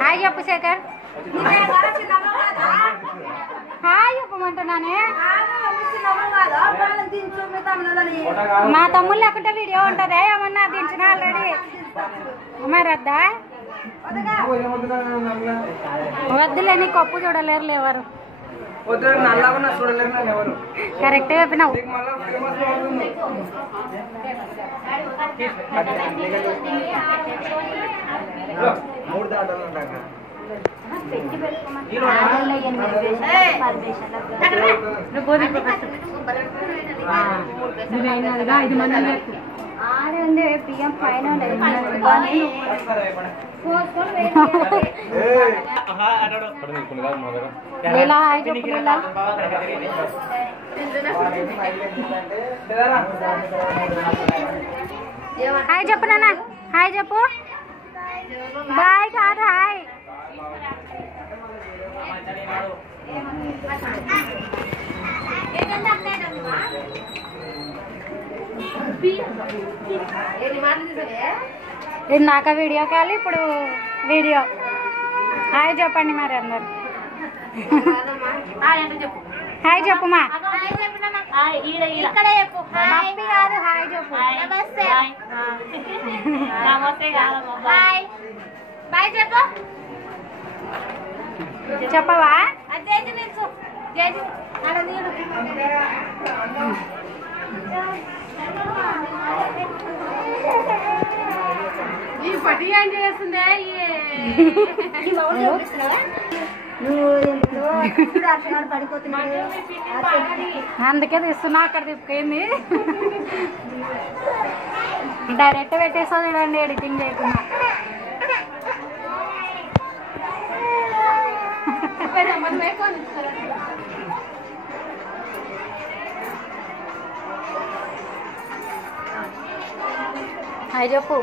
Hi చెప్పు Shekhar. Hi చెప్పమంటున్నానే. మా తమ్ముళ్ళు ఒకటే వీడియో ఉంటుందా ఏమన్నా దించిన ఆల్రెడీ మరి వద్దా? వద్దులే నీ కప్పు చూడలేరు ఎవరు. కరెక్ట్ చెప్పినావు. బియ్యం పైన హాయ్ చెప్పు నాన్న. హాయ్ చెప్పు. బాయ్ కాదు హాయ్. ఇందాక వీడియో కాల్ ఇప్పుడు వీడియో. హాయ్ చెప్పండి మరి అందరు. హాయ్ చెప్పుమా. హ్యాపీ కాదు హాయ్ చెప్పు. చెప్పవా? ఈ పట్టి ఏం చేస్తుందే? అందుకే తీస్తున్నా. అక్కడ తిప్పుకుంది డైరెక్ట్ పెట్టేస్తా చూడండి ఎడిటింగ్ చేయకుండా. హాయ్ చెప్పు.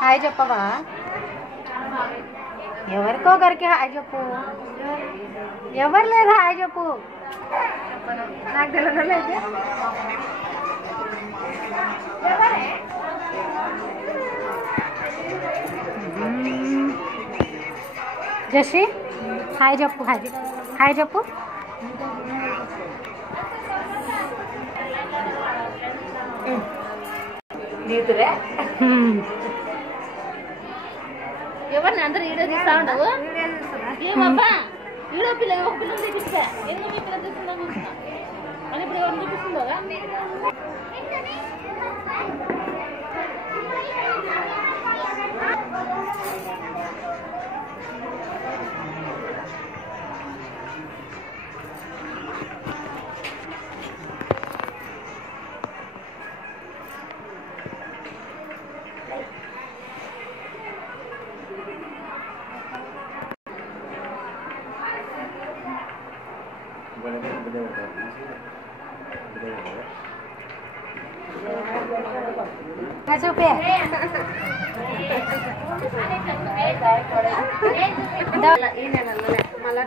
హాయ్ చెప్పవా? ఎవరికో ఒకరికి హాయ్ చెప్పు. ఎవరు లేదు హాయ్ చెప్పు. నాకు తెలియదు. జశ్రీ హాయ్ చెప్పు. హాయ్ హాయ్ చెప్పు. ఎవరిని అందరు వీడియో తీస్తా ఉండవు. ఏమబ్బా వీడియో పిల్ల ఒక పిల్లలు చూపిస్తా. ఎందుకు మీ పిల్లలు చూస్తుందా చూస్తున్నా అని ఇప్పుడు ఎవరు చూపిస్తుందా? చూపే మళ్ళా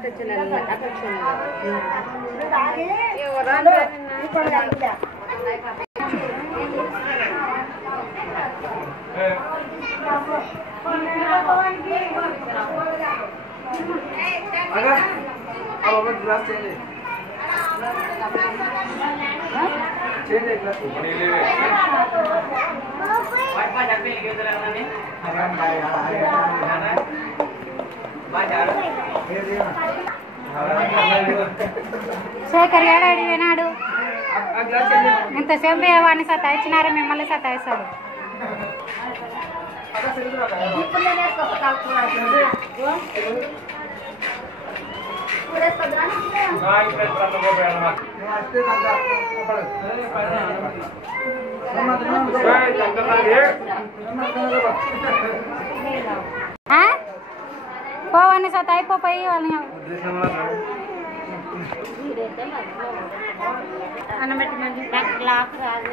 శేఖర్ గారు అడిగినాడు. ఇంతసేపు వాడిని సతాయించినారు, మిమ్మల్ని సతాయిస్తాడు. పోవని సతాయిపోయి వాళ్ళని అన్నబెట్టి నాకు లాక్ రాదు.